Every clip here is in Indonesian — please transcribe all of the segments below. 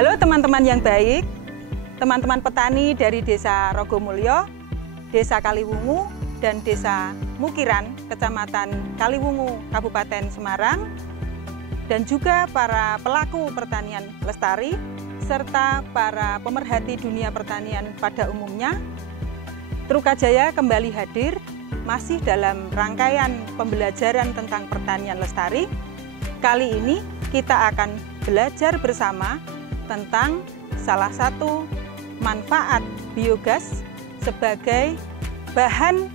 Halo teman-teman yang baik, teman-teman petani dari Desa Rogomulyo, Desa Kaliwungu, dan Desa Mukiran, Kecamatan Kaliwungu, Kabupaten Semarang, dan juga para pelaku pertanian lestari, serta para pemerhati dunia pertanian pada umumnya. Trukajaya kembali hadir, masih dalam rangkaian pembelajaran tentang pertanian lestari. Kali ini kita akan belajar bersama tentang salah satu manfaat biogas sebagai bahan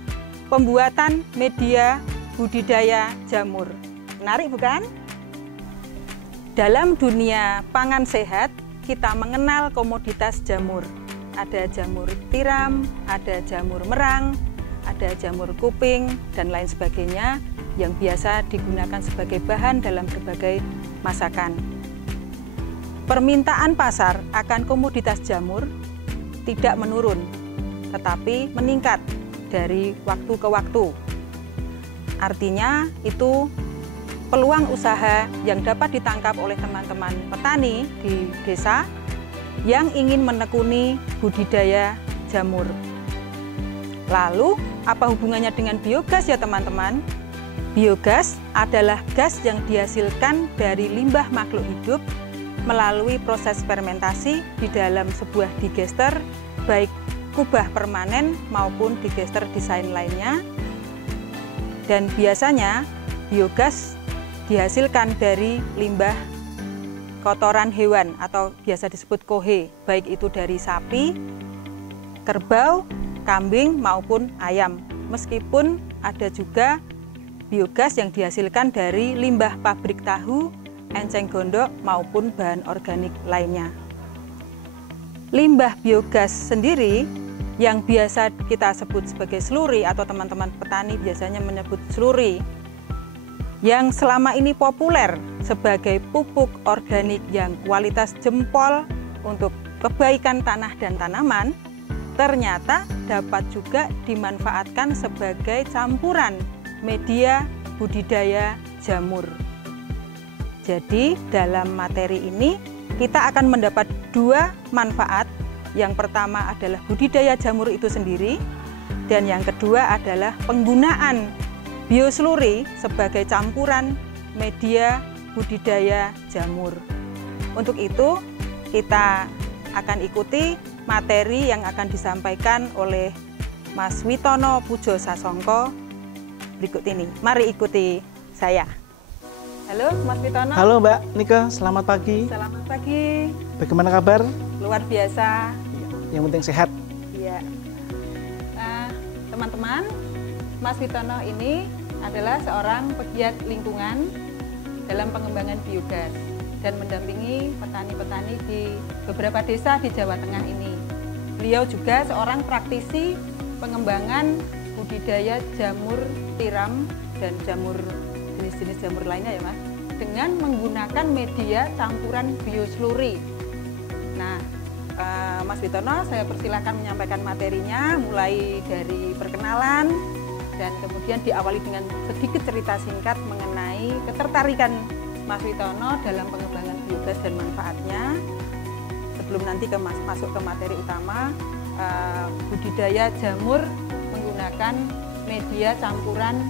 pembuatan media budidaya jamur. Menarik bukan? Dalam dunia pangan sehat, kita mengenal komoditas jamur. Ada jamur tiram, ada jamur merang, ada jamur kuping, dan lain sebagainya yang biasa digunakan sebagai bahan dalam berbagai masakan. Permintaan pasar akan komoditas jamur tidak menurun, tetapi meningkat dari waktu ke waktu. Artinya itu peluang usaha yang dapat ditangkap oleh teman-teman petani di desa yang ingin menekuni budidaya jamur. Lalu, apa hubungannya dengan biogas ya teman-teman? Biogas adalah gas yang dihasilkan dari limbah makhluk hidup melalui proses fermentasi di dalam sebuah digester, baik kubah permanen maupun digester desain lainnya. Dan biasanya biogas dihasilkan dari limbah kotoran hewan atau biasa disebut kohe, baik itu dari sapi, kerbau, kambing maupun ayam. Meskipun ada juga biogas yang dihasilkan dari limbah pabrik tahu, enceng gondok maupun bahan organik lainnya. Limbah biogas sendiri yang biasa kita sebut sebagai sluri atau teman-teman petani biasanya menyebut sluri, yang selama ini populer sebagai pupuk organik yang kualitas jempol untuk kebaikan tanah dan tanaman, ternyata dapat juga dimanfaatkan sebagai campuran media budidaya jamur. Jadi dalam materi ini kita akan mendapat dua manfaat. Yang pertama adalah budidaya jamur itu sendiri, dan yang kedua adalah penggunaan biosluri sebagai campuran media budidaya jamur. Untuk itu, kita akan ikuti materi yang akan disampaikan oleh Mas Witono Pujo Sasongko berikut ini. Mari ikuti saya. Halo Mas Witono. Halo Mbak Nika, selamat pagi. Selamat pagi. Bagaimana kabar? Luar biasa. Yang penting sehat. Iya. Teman-teman, Mas Witono ini adalah seorang pegiat lingkungan dalam pengembangan biogas dan mendampingi petani-petani di beberapa desa di Jawa Tengah ini. Beliau juga seorang praktisi pengembangan budidaya jamur tiram dan jamur jenis-jenis jamur lainnya ya Mas, dengan menggunakan media campuran biosluri. Nah, Mas Witono, saya persilahkan menyampaikan materinya mulai dari perkenalan dan kemudian diawali dengan sedikit cerita singkat mengenai ketertarikan Mas Witono dalam pengembangan biogas dan manfaatnya. Sebelum nanti masuk ke materi utama, budidaya jamur menggunakan media campuran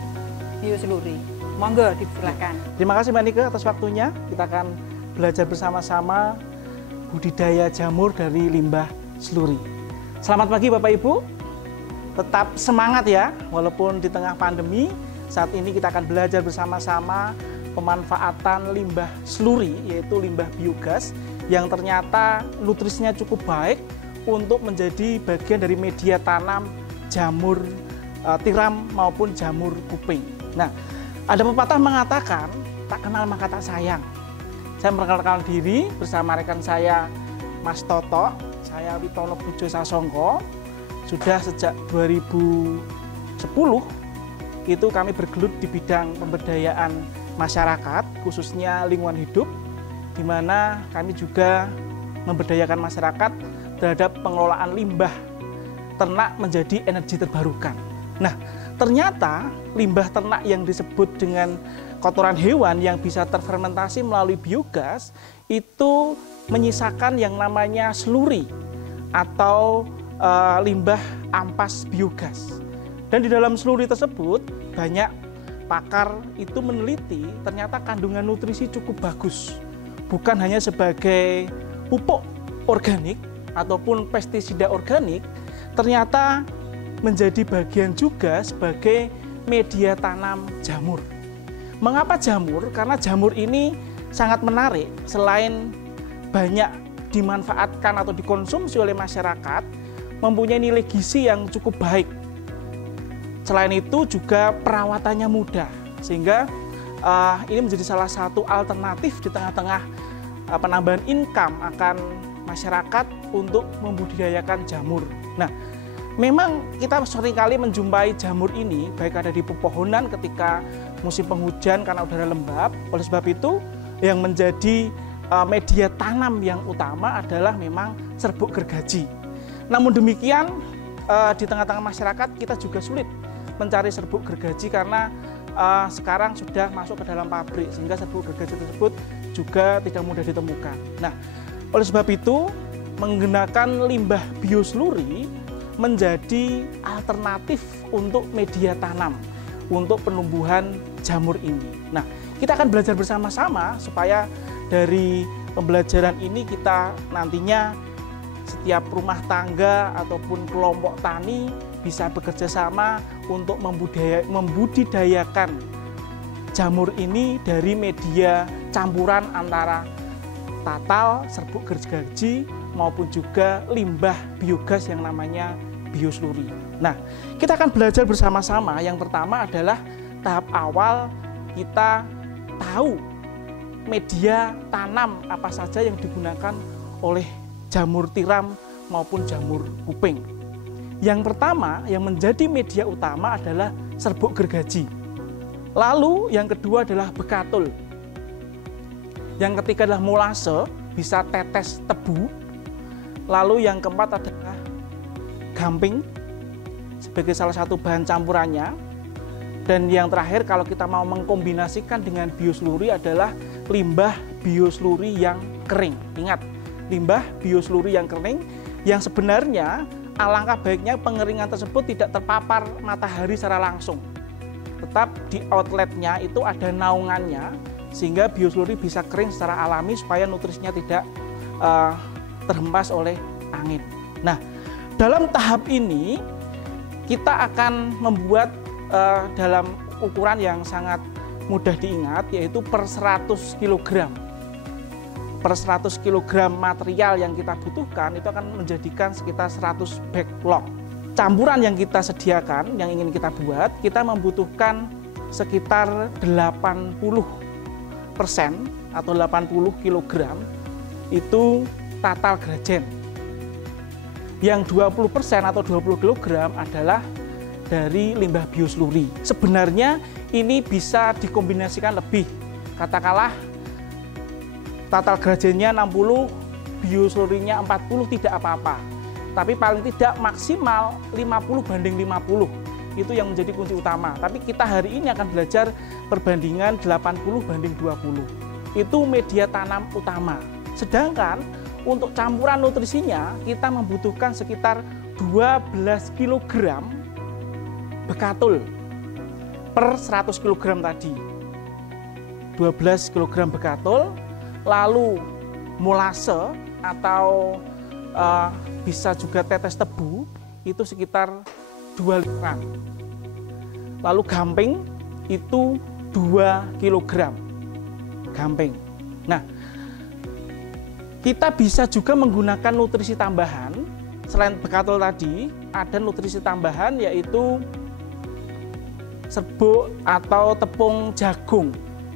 biosluri. Monggo, dipersilakan. Terima kasih Mbak Nika atas waktunya. Kita akan belajar bersama-sama budidaya jamur dari limbah sluri. Selamat pagi Bapak Ibu. Tetap semangat ya, walaupun di tengah pandemi. Saat ini kita akan belajar bersama-sama pemanfaatan limbah sluri, yaitu limbah biogas yang ternyata nutrisinya cukup baik untuk menjadi bagian dari media tanam jamur tiram maupun jamur kuping. Nah, ada pepatah mengatakan, tak kenal maka tak sayang. Saya memperkenalkan diri bersama rekan saya Mas Toto, saya Witono Pujo Sasongko. Sudah sejak 2010 itu kami bergelut di bidang pemberdayaan masyarakat, khususnya lingkungan hidup, di mana kami juga memberdayakan masyarakat terhadap pengelolaan limbah ternak menjadi energi terbarukan. Nah, ternyata limbah ternak yang disebut dengan kotoran hewan yang bisa terfermentasi melalui biogas itu menyisakan yang namanya sluri atau limbah ampas biogas. Dan di dalam sluri tersebut banyak pakar itu meneliti ternyata kandungan nutrisi cukup bagus. Bukan hanya sebagai pupuk organik ataupun pestisida organik, ternyata menjadi bagian juga sebagai media tanam jamur. Mengapa jamur? Karena jamur ini sangat menarik. Selain banyak dimanfaatkan atau dikonsumsi oleh masyarakat, mempunyai nilai gizi yang cukup baik. Selain itu juga perawatannya mudah, sehingga ini menjadi salah satu alternatif di tengah-tengah penambahan income akan masyarakat untuk membudidayakan jamur. Nah, memang kita seringkali menjumpai jamur ini baik ada di pepohonan ketika musim penghujan karena udara lembab. Oleh sebab itu yang menjadi media tanam yang utama adalah memang serbuk gergaji. Namun demikian di tengah-tengah masyarakat kita juga sulit mencari serbuk gergaji karena sekarang sudah masuk ke dalam pabrik sehingga serbuk gergaji tersebut juga tidak mudah ditemukan. Nah, oleh sebab itu menggunakan limbah biosluri menjadi alternatif untuk media tanam untuk penumbuhan jamur ini. Nah, kita akan belajar bersama-sama supaya dari pembelajaran ini kita nantinya setiap rumah tangga ataupun kelompok tani bisa bekerja sama untuk membudidayakan jamur ini dari media campuran antara tatal, serbuk gergaji maupun juga limbah biogas yang namanya biosluri. Nah, kita akan belajar bersama-sama. Yang pertama adalah tahap awal kita tahu media tanam apa saja yang digunakan oleh jamur tiram maupun jamur kuping. Yang pertama yang menjadi media utama adalah serbuk gergaji. Lalu yang kedua adalah bekatul. Yang ketiga adalah molase, bisa tetes tebu. Lalu yang keempat adalah gamping sebagai salah satu bahan campurannya. Dan yang terakhir kalau kita mau mengkombinasikan dengan biosluri adalah limbah biosluri yang kering. Ingat, limbah biosluri yang kering yang sebenarnya alangkah baiknya pengeringan tersebut tidak terpapar matahari secara langsung. Tetap di outletnya itu ada naungannya sehingga biosluri bisa kering secara alami supaya nutrisinya tidak terhempas oleh angin. Nah, dalam tahap ini kita akan membuat dalam ukuran yang sangat mudah diingat, yaitu per 100 kg. Per 100 kg material yang kita butuhkan itu akan menjadikan sekitar 100 bag log. Campuran yang kita sediakan, yang ingin kita buat, kita membutuhkan sekitar 80% atau 80 kg itu tatal grajen. Yang 20% atau 20 kg adalah dari limbah biosluri. Sebenarnya ini bisa dikombinasikan lebih. Katakanlah tatal grajennya 60, bioslurinya 40 tidak apa-apa. Tapi paling tidak maksimal 50/50. Itu yang menjadi kunci utama. Tapi kita hari ini akan belajar perbandingan 80/20. Itu media tanam utama. Sedangkan untuk campuran nutrisinya kita membutuhkan sekitar 12 kg bekatul per 100 kg tadi. 12 kg bekatul, lalu molase atau bisa juga tetes tebu itu sekitar 2 literan. Lalu gamping itu 2 kg gamping. Nah, kita bisa juga menggunakan nutrisi tambahan. Selain bekatul tadi, ada nutrisi tambahan yaitu serbuk atau tepung jagung.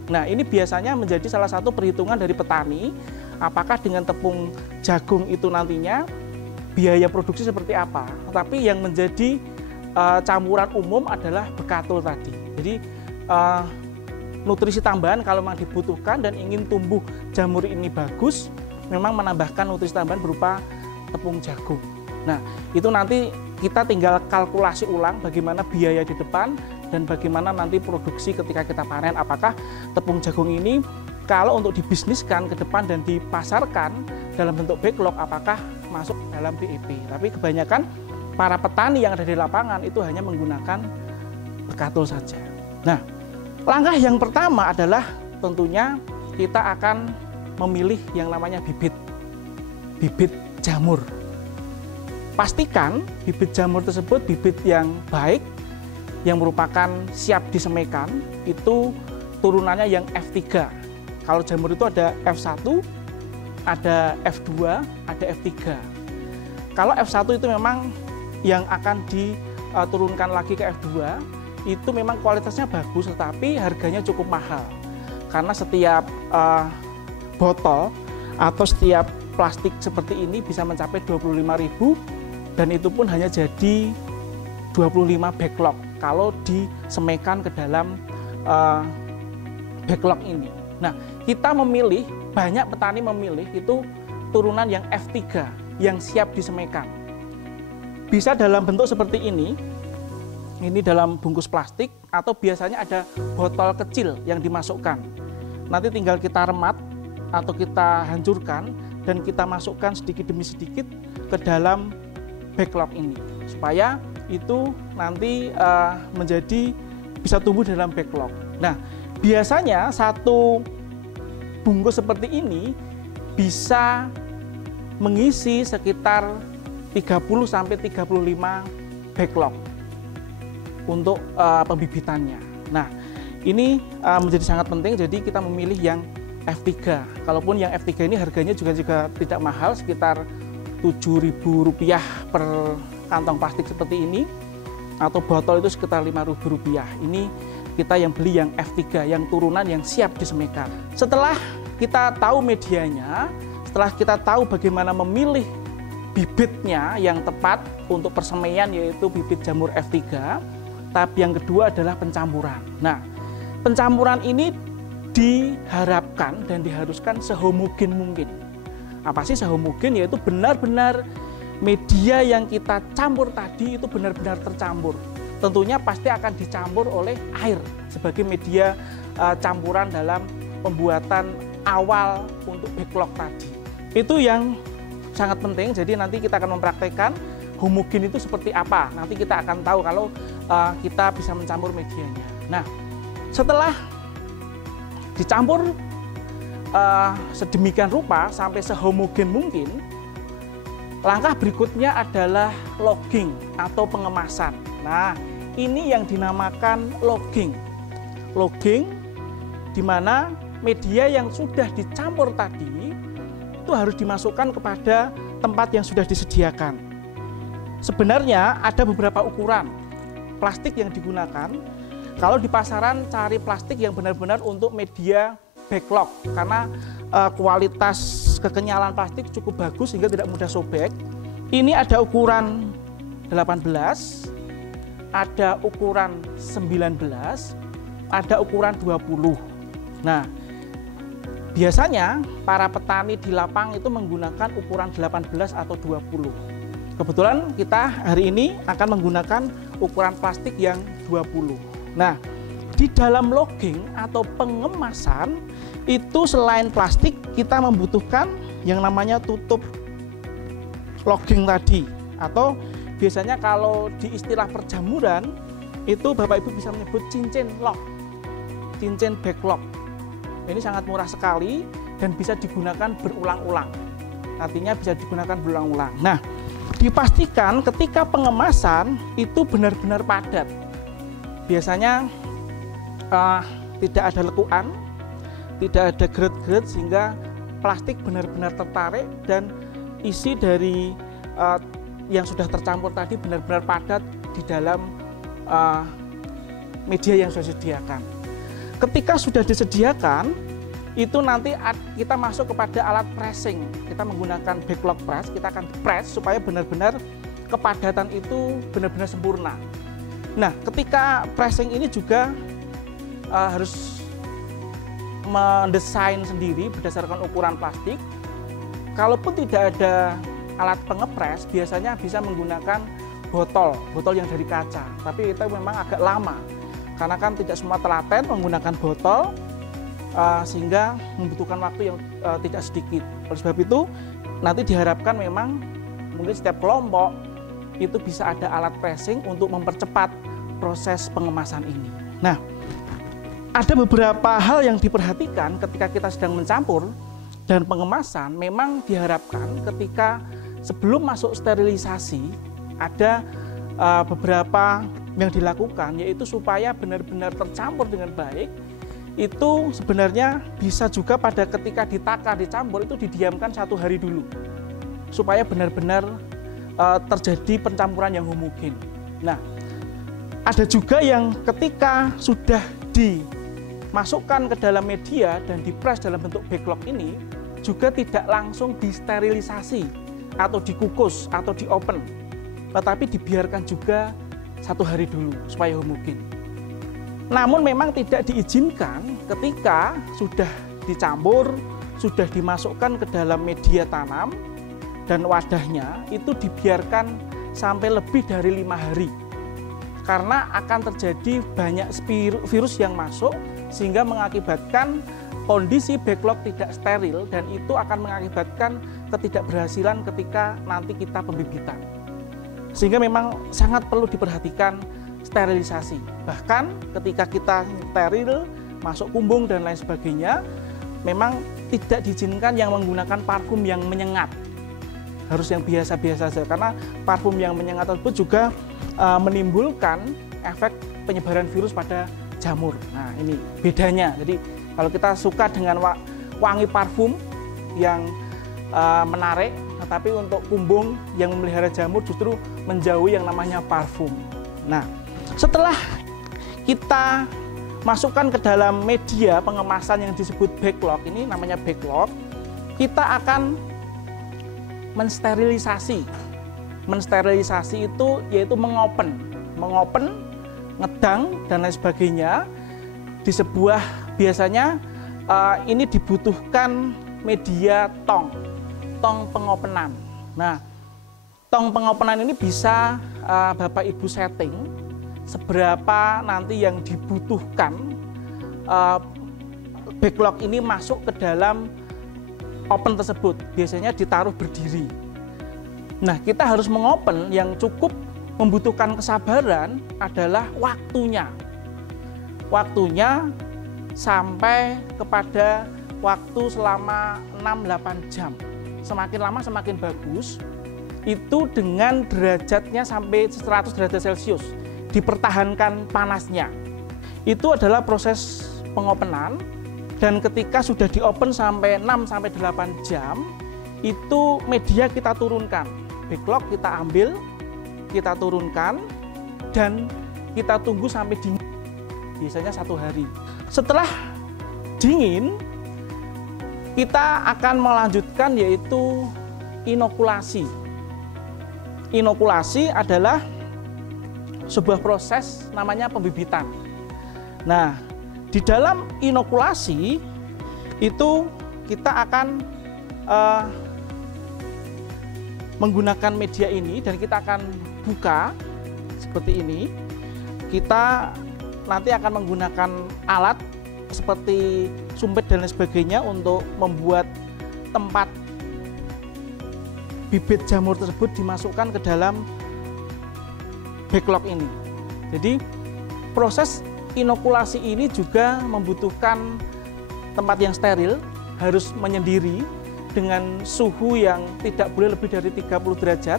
Nah, ini biasanya menjadi salah satu perhitungan dari petani, apakah dengan tepung jagung itu nantinya biaya produksi seperti apa. Tetapi yang menjadi campuran umum adalah bekatul tadi. Jadi nutrisi tambahan kalau memang dibutuhkan dan ingin tumbuh jamur ini bagus, memang menambahkan nutrisi tambahan berupa tepung jagung. Nah, itu nanti kita tinggal kalkulasi ulang bagaimana biaya di depan dan bagaimana nanti produksi ketika kita panen. Apakah tepung jagung ini kalau untuk dibisniskan ke depan dan dipasarkan dalam bentuk backlog, apakah masuk dalam BEP. Tapi kebanyakan para petani yang ada di lapangan itu hanya menggunakan bekatul saja. Nah, langkah yang pertama adalah tentunya kita akan memilih yang namanya bibit jamur. Pastikan bibit jamur tersebut bibit yang baik, yang merupakan siap disemaikan, itu turunannya yang F3. Kalau jamur itu ada F1, ada F2, ada F3. Kalau F1 itu memang yang akan diturunkan lagi ke F2, itu memang kualitasnya bagus, tetapi harganya cukup mahal. Karena setiap botol atau setiap plastik seperti ini bisa mencapai 25.000, dan itu pun hanya jadi 25 backlog kalau disemaikan ke dalam backlog ini. Nah, kita memilih, banyak petani memilih itu turunan yang F3 yang siap disemaikan. Bisa dalam bentuk seperti ini dalam bungkus plastik, atau biasanya ada botol kecil yang dimasukkan. Nanti tinggal kita remat atau kita hancurkan dan kita masukkan sedikit demi sedikit ke dalam backlog ini, supaya itu nanti menjadi bisa tumbuh dalam backlog. Nah, biasanya satu bungkus seperti ini bisa mengisi sekitar 30-35 backlog untuk pembibitannya. Nah, ini menjadi sangat penting, jadi kita memilih yang F3. Kalaupun yang F3 ini harganya juga tidak mahal, sekitar Rp7.000 per kantong plastik seperti ini, atau botol itu sekitar Rp5.000. Ini kita yang beli yang F3, yang turunan yang siap disemaikan. Setelah kita tahu medianya, setelah kita tahu bagaimana memilih bibitnya yang tepat untuk persemaian, yaitu bibit jamur F3, tahap yang kedua adalah pencampuran. Nah, pencampuran ini diharapkan dan diharuskan sehomogen mungkin. Apa sih sehomogen? Yaitu benar-benar media yang kita campur tadi itu benar-benar tercampur. Tentunya pasti akan dicampur oleh air sebagai media campuran dalam pembuatan awal untuk backlog tadi. Itu yang sangat penting, jadi nanti kita akan mempraktekkan homogen itu seperti apa. Nanti kita akan tahu kalau kita bisa mencampur medianya. Nah, setelah dicampur sedemikian rupa sampai sehomogen mungkin, langkah berikutnya adalah logging atau pengemasan. Nah, ini yang dinamakan logging. Logging di mana media yang sudah dicampur tadi itu harus dimasukkan kepada tempat yang sudah disediakan. Sebenarnya ada beberapa ukuran plastik yang digunakan. Kalau di pasaran cari plastik yang benar-benar untuk media backlog, karena kualitas kekenyalan plastik cukup bagus sehingga tidak mudah sobek. Ini ada ukuran 18, ada ukuran 19, ada ukuran 20. Nah, biasanya para petani di lapang itu menggunakan ukuran 18 atau 20. Kebetulan kita hari ini akan menggunakan ukuran plastik yang 20. Nah, di dalam logging atau pengemasan itu selain plastik kita membutuhkan yang namanya tutup logging tadi, atau biasanya kalau di istilah perjamuran itu Bapak Ibu bisa menyebut cincin log, cincin backlog. Ini sangat murah sekali dan bisa digunakan berulang-ulang. Artinya bisa digunakan berulang-ulang. Nah, dipastikan ketika pengemasan itu benar-benar padat. Biasanya tidak ada lekuan, tidak ada geret-geret, sehingga plastik benar-benar tertarik dan isi dari yang sudah tercampur tadi benar-benar padat di dalam media yang sudah disediakan. Ketika sudah disediakan, itu nanti kita masuk kepada alat pressing. Kita menggunakan backlog press, kita akan press supaya benar-benar kepadatan itu benar-benar sempurna. Nah, ketika pressing ini juga harus mendesain sendiri berdasarkan ukuran plastik. Kalaupun tidak ada alat pengepres, biasanya bisa menggunakan botol yang dari kaca. Tapi itu memang agak lama, karena kan tidak semua telaten menggunakan botol. sehingga membutuhkan waktu yang tidak sedikit. Oleh sebab itu nanti diharapkan memang mungkin setiap kelompok itu bisa ada alat pressing untuk mempercepat proses pengemasan ini. Nah, ada beberapa hal yang diperhatikan ketika kita sedang mencampur dan pengemasan. Memang diharapkan ketika sebelum masuk sterilisasi ada beberapa yang dilakukan, yaitu supaya benar-benar tercampur dengan baik. Itu sebenarnya bisa juga pada ketika ditakar, dicampur itu didiamkan 1 hari dulu supaya benar-benar terjadi pencampuran yang homogen. Nah, ada juga yang ketika sudah dimasukkan ke dalam media dan dipres dalam bentuk backlog ini juga tidak langsung disterilisasi atau dikukus atau diopen, tetapi dibiarkan juga 1 hari dulu supaya homogen. Namun memang tidak diizinkan ketika sudah dicampur, sudah dimasukkan ke dalam media tanam dan wadahnya itu dibiarkan sampai lebih dari 5 hari. Karena akan terjadi banyak virus yang masuk sehingga mengakibatkan kondisi backlog tidak steril dan itu akan mengakibatkan ketidakberhasilan ketika nanti kita pembibitan. Sehingga memang sangat perlu diperhatikan sterilisasi. Bahkan ketika kita steril, masuk kumbung dan lain sebagainya, memang tidak diizinkan yang menggunakan parfum yang menyengat. Harus yang biasa-biasa saja, karena parfum yang menyengat tersebut juga menimbulkan efek penyebaran virus pada jamur. Nah, ini bedanya. Jadi kalau kita suka dengan wangi parfum yang menarik, tetapi untuk kumbung yang memelihara jamur justru menjauhi yang namanya parfum. Nah, setelah kita masukkan ke dalam media pengemasan yang disebut backlog, ini namanya backlog, kita akan mensterilisasi. Mensterilisasi itu yaitu mengopen, ngedang dan lain sebagainya di sebuah, biasanya ini dibutuhkan media tong pengopenan. Nah, tong pengopenan ini bisa Bapak Ibu setting seberapa nanti yang dibutuhkan backlog ini masuk ke dalam open tersebut. Biasanya ditaruh berdiri. Nah, kita harus mengopen yang cukup membutuhkan kesabaran adalah waktunya. Waktunya sampai kepada waktu selama 6-8 jam. Semakin lama semakin bagus. Itu dengan derajatnya sampai 100 derajat Celcius. Dipertahankan panasnya. Itu adalah proses pengopenan. Dan ketika sudah diopen sampai 6-8 jam, itu media kita turunkan. Backlog kita ambil, kita turunkan, dan kita tunggu sampai dingin. Biasanya 1 hari. Setelah dingin, kita akan melanjutkan yaitu inokulasi. Inokulasi adalah sebuah proses namanya pembibitan. Nah, di dalam inokulasi itu kita akan menggunakan media ini dan kita akan buka seperti ini. Kita nanti akan menggunakan alat seperti sumpit dan lain sebagainya untuk membuat tempat bibit jamur tersebut dimasukkan ke dalam backlog ini. Jadi proses inokulasi ini juga membutuhkan tempat yang steril, harus menyendiri dengan suhu yang tidak boleh lebih dari 30 derajat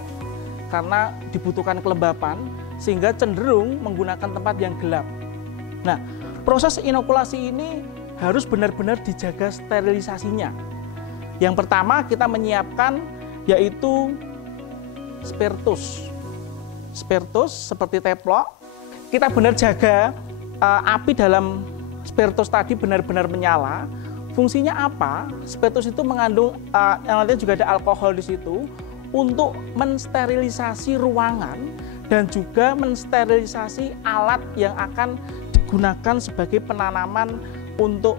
karena dibutuhkan kelembapan, sehingga cenderung menggunakan tempat yang gelap. Nah, proses inokulasi ini harus benar-benar dijaga sterilisasinya. Yang pertama kita menyiapkan yaitu spiritus. Spiritus seperti teplok. Kita benar jaga api dalam spiritus tadi benar-benar menyala. Fungsinya apa? Spiritus itu mengandung yang nantinya juga ada alkohol di situ untuk mensterilisasi ruangan dan juga mensterilisasi alat yang akan digunakan sebagai penanaman untuk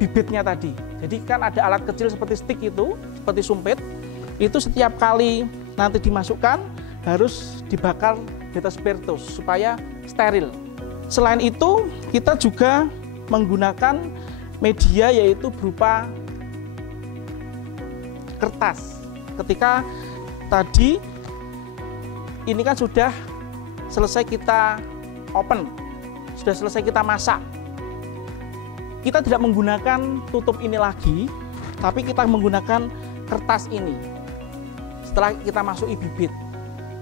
bibitnya tadi. Jadi kan ada alat kecil seperti stick itu, seperti sumpit, itu setiap kali nanti dimasukkan harus dibakar di atas spiritus supaya steril. Selain itu kita juga menggunakan media yaitu berupa kertas. Ketika tadi ini kan sudah selesai kita open, sudah selesai kita masak. Kita tidak menggunakan tutup ini lagi, tapi kita menggunakan kertas ini. Setelah kita masuki bibit.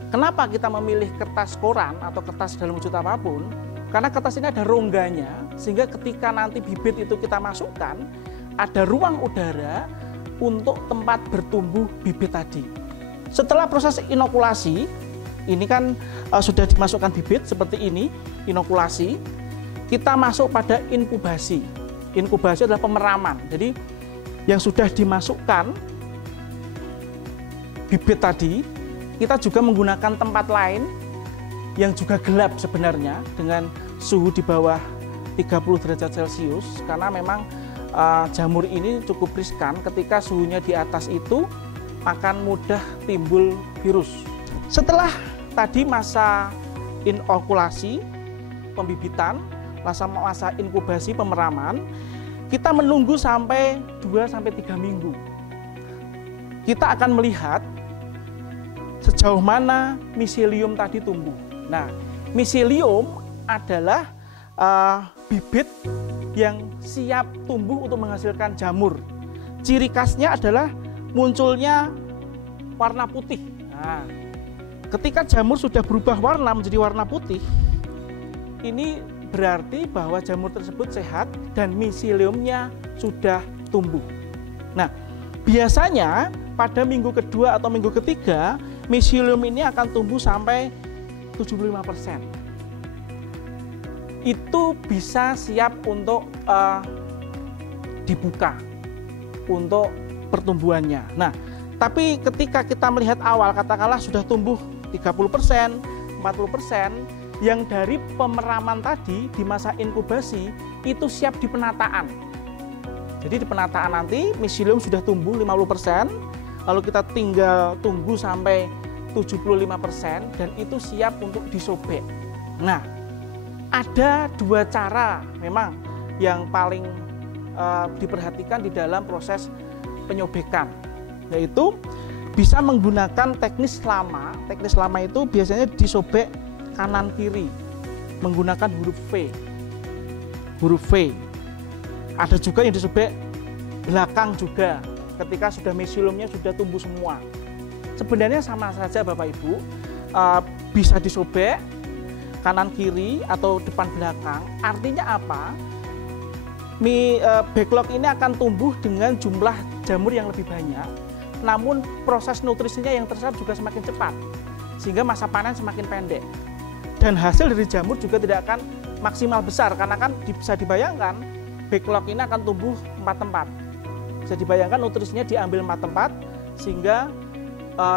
Kenapa kita memilih kertas koran atau kertas dalam wujud apapun? Karena kertas ini ada rongganya, sehingga ketika nanti bibit itu kita masukkan, ada ruang udara untuk tempat bertumbuh bibit tadi. Setelah proses inokulasi, ini kan sudah dimasukkan bibit seperti ini, inokulasi, kita masuk pada inkubasi. Inkubasi adalah pemeraman. Jadi yang sudah dimasukkan bibit tadi, kita juga menggunakan tempat lain yang juga gelap sebenarnya dengan suhu di bawah 30 derajat Celcius, karena memang jamur ini cukup riskan. Ketika suhunya di atas itu akan mudah timbul virus. Setelah tadi masa inokulasi, pembibitan, masa inkubasi, pemeraman, kita menunggu sampai 2-3 minggu. Kita akan melihat sejauh mana miselium tadi tumbuh. Nah, miselium adalah bibit yang siap tumbuh untuk menghasilkan jamur. Ciri khasnya adalah munculnya warna putih. Nah, ketika jamur sudah berubah warna menjadi warna putih, ini berarti bahwa jamur tersebut sehat dan miseliumnya sudah tumbuh. Nah, biasanya pada minggu kedua atau minggu ketiga, miselium ini akan tumbuh sampai 75%. Itu bisa siap untuk dibuka untuk pertumbuhannya. Nah, tapi ketika kita melihat awal, katakanlah sudah tumbuh 30%, 40%, yang dari pemeraman tadi di masa inkubasi itu siap di penataan. Jadi di penataan nanti miselium sudah tumbuh 50%, lalu kita tinggal tunggu sampai 75% dan itu siap untuk disobek. Nah, ada dua cara memang yang paling diperhatikan di dalam proses penyobekan, yaitu bisa menggunakan teknis lama. Teknis lama itu biasanya disobek kanan kiri menggunakan huruf V. Huruf V. Ada juga yang disobek belakang juga ketika sudah miseliumnya sudah tumbuh semua. Sebenarnya sama saja Bapak Ibu, bisa disobek kanan kiri atau depan belakang. Artinya apa? Backlog ini akan tumbuh dengan jumlah jamur yang lebih banyak, namun proses nutrisinya yang terserap juga semakin cepat, sehingga masa panen semakin pendek. Dan hasil dari jamur juga tidak akan maksimal besar, karena kan bisa dibayangkan backlog ini akan tumbuh 4 tempat. Bisa dibayangkan nutrisinya diambil 4 tempat, sehingga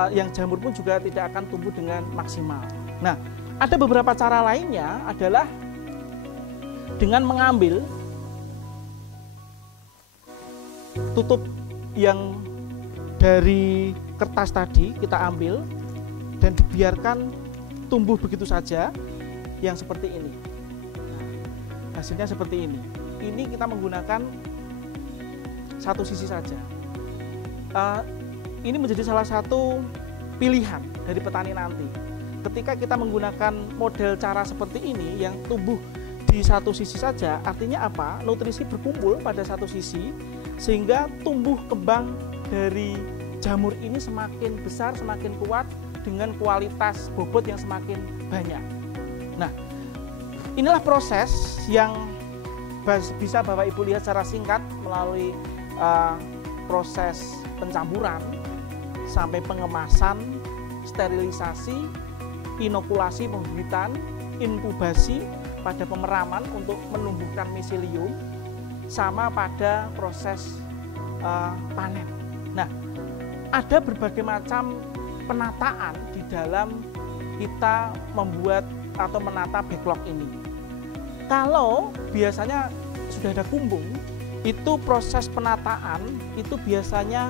yang jamur pun juga tidak akan tumbuh dengan maksimal. Nah, ada beberapa cara lainnya adalah dengan mengambil tutup yang dari kertas tadi, kita ambil dan dibiarkan tumbuh begitu saja yang seperti ini. Nah, hasilnya seperti ini. Ini kita menggunakan satu sisi saja. Ini menjadi salah satu pilihan dari petani nanti. Ketika kita menggunakan model cara seperti ini yang tumbuh di satu sisi saja, artinya apa? Nutrisi berkumpul pada satu sisi, sehingga tumbuh kembang dari jamur ini semakin besar, semakin kuat, dengan kualitas bobot yang semakin banyak. Nah, inilah proses yang bisa Bapak Ibu lihat secara singkat melalui proses pencampuran sampai pengemasan, sterilisasi, inokulasi, pembibitan, inkubasi pada pemeraman untuk menumbuhkan miselium, sama pada proses panen. Nah, ada berbagai macam penataan di dalam kita membuat atau menata backlog ini. Kalau biasanya sudah ada kumbung, itu proses penataan itu biasanya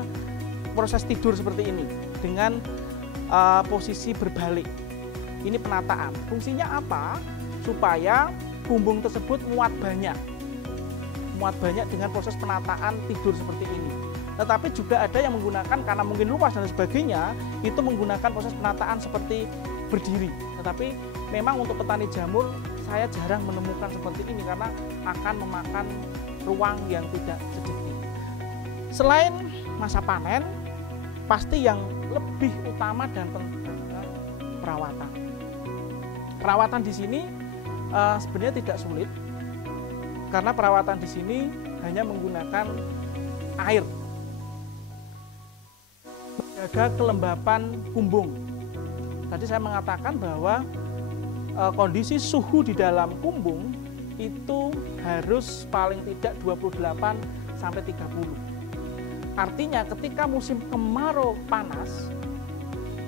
proses tidur seperti ini dengan posisi berbalik. Ini penataan. Fungsinya apa? Supaya kumbung tersebut muat banyak. muat banyak dengan proses penataan tidur seperti ini. Tetapi juga ada yang menggunakan karena mungkin luas dan sebagainya, itu menggunakan proses penataan seperti berdiri. Tetapi memang untuk petani jamur saya jarang menemukan seperti ini karena akan memakan ruang yang tidak sedikit. Selain masa panen, pasti yang lebih utama dan penting adalah perawatan. Perawatan di sini sebenarnya tidak sulit karena perawatan di sini hanya menggunakan air. Menjaga kelembapan kumbung. Tadi saya mengatakan bahwa kondisi suhu di dalam kumbung itu harus paling tidak 28 sampai 30. Artinya ketika musim kemarau panas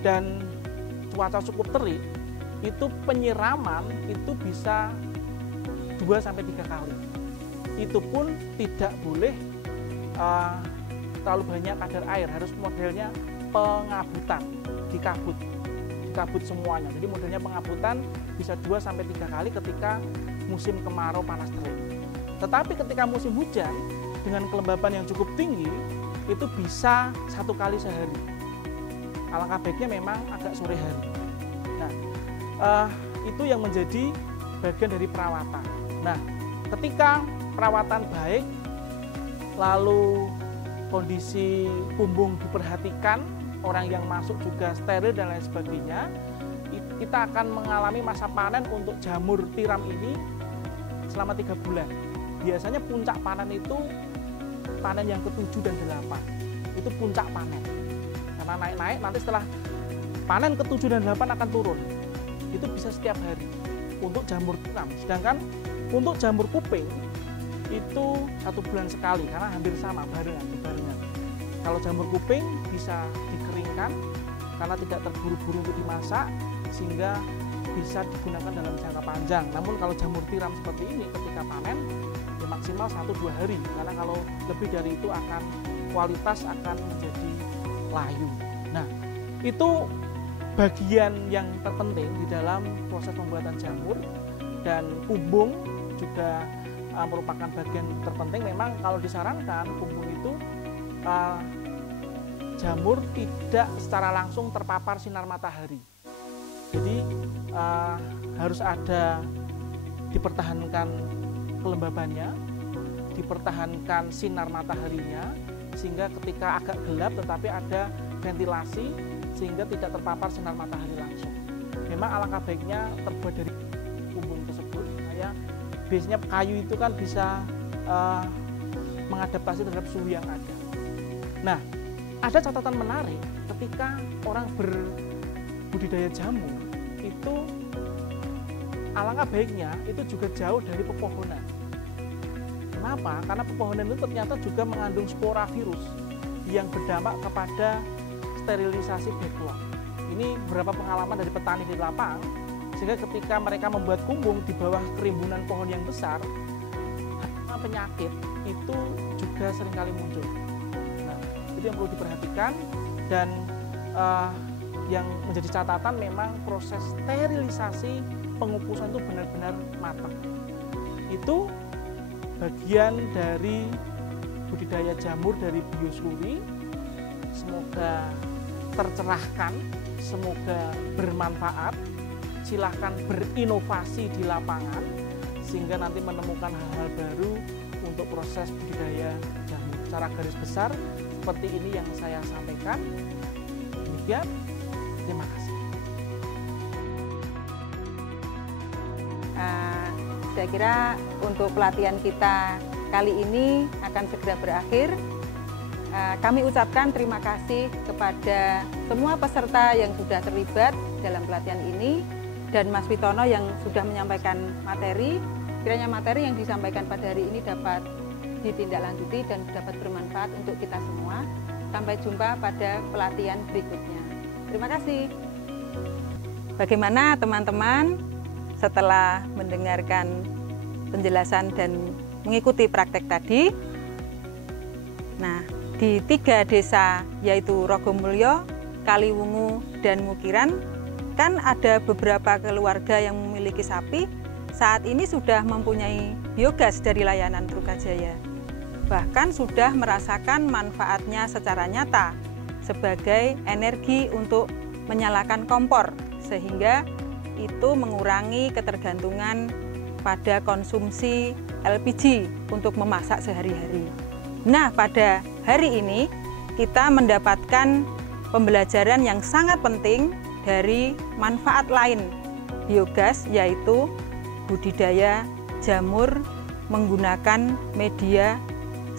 dan cuaca cukup terik, itu penyiraman itu bisa 2 sampai 3 kali. Itu pun tidak boleh terlalu banyak kadar air, harus modelnya pengabutan, dikabut semuanya. Jadi modelnya pengabutan bisa 2 sampai 3 kali ketika musim kemarau panas terik. Tetapi ketika musim hujan dengan kelembapan yang cukup tinggi itu bisa 1 kali sehari. Alangkah baiknya memang agak sore hari. Nah, itu yang menjadi bagian dari perawatan. Nah, ketika perawatan baik, lalu kondisi kumbung diperhatikan, orang yang masuk juga steril dan lain sebagainya, kita akan mengalami masa panen untuk jamur tiram ini selama 3 bulan. Biasanya puncak panen itu panen yang ke-7 dan 8. Itu puncak panen. Karena naik-naik nanti setelah panen ke-7 dan 8 akan turun. Itu bisa setiap hari untuk jamur tiram. Sedangkan untuk jamur kuping itu 1 bulan sekali karena hampir sama barengan. Kalau jamur kuping bisa dikeringkan karena tidak terburu-buru untuk dimasak sehingga bisa digunakan dalam jangka panjang. Namun kalau jamur tiram seperti ini ketika panen ya maksimal 1-2 hari karena kalau lebih dari itu kualitas akan menjadi layu. Nah, itu bagian yang terpenting di dalam proses pembuatan jamur, dan kumbung juga merupakan bagian terpenting. Memang kalau disarankan kumbung itu jamur tidak secara langsung terpapar sinar matahari. Jadi harus ada dipertahankan kelembabannya, dipertahankan sinar mataharinya, sehingga ketika agak gelap tetapi ada ventilasi sehingga tidak terpapar sinar matahari langsung. Memang alangkah baiknya terbuat dari kumbung tersebut. Biasanya kayu itu kan bisa mengadaptasi terhadap suhu yang ada. Nah, ada catatan menarik ketika orang berbudidaya jamur itu alangkah baiknya itu juga jauh dari pepohonan. Kenapa? Karena pepohonan itu ternyata juga mengandung spora virus yang berdampak kepada sterilisasi backlog. Ini beberapa pengalaman dari petani di lapangan, sehingga ketika mereka membuat kumbung di bawah kerimbunan pohon yang besar, penyakit itu juga seringkali muncul. Nah, itu yang perlu diperhatikan, dan yang menjadi catatan memang proses sterilisasi pengukusan itu benar-benar matang. Itu bagian dari budidaya jamur dari Biosluri. Semoga tercerahkan, semoga bermanfaat. Silahkan berinovasi di lapangan sehingga nanti menemukan hal-hal baru untuk proses budidaya jamur. Secara garis besar seperti ini yang saya sampaikan. Demikian, terima kasih. Saya kira untuk pelatihan kita kali ini akan segera berakhir. Kami ucapkan terima kasih kepada semua peserta yang sudah terlibat dalam pelatihan ini, dan Mas Witono yang sudah menyampaikan materi. Kiranya materi yang disampaikan pada hari ini dapat ditindaklanjuti dan dapat bermanfaat untuk kita semua. Sampai jumpa pada pelatihan berikutnya. Terima kasih. Bagaimana teman-teman setelah mendengarkan penjelasan dan mengikuti praktek tadi? Nah, di 3 desa yaitu Rogomulyo, Kaliwungu, dan Mukiran kan ada beberapa keluarga yang memiliki sapi. Saat ini sudah mempunyai biogas dari layanan Trukajaya. Bahkan sudah merasakan manfaatnya secara nyata sebagai energi untuk menyalakan kompor, sehingga itu mengurangi ketergantungan pada konsumsi LPG untuk memasak sehari-hari. Nah, pada hari ini kita mendapatkan pembelajaran yang sangat penting dari manfaat lain biogas, yaitu budidaya jamur menggunakan media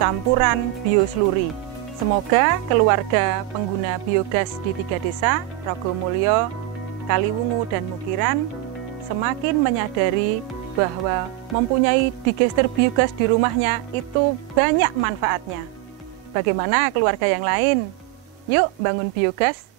campuran biosluri. Semoga keluarga pengguna biogas di 3 desa, Ragomulyo, Kaliwungu, dan Mukiran semakin menyadari bahwa mempunyai digester biogas di rumahnya itu banyak manfaatnya. Bagaimana keluarga yang lain? Yuk bangun biogas!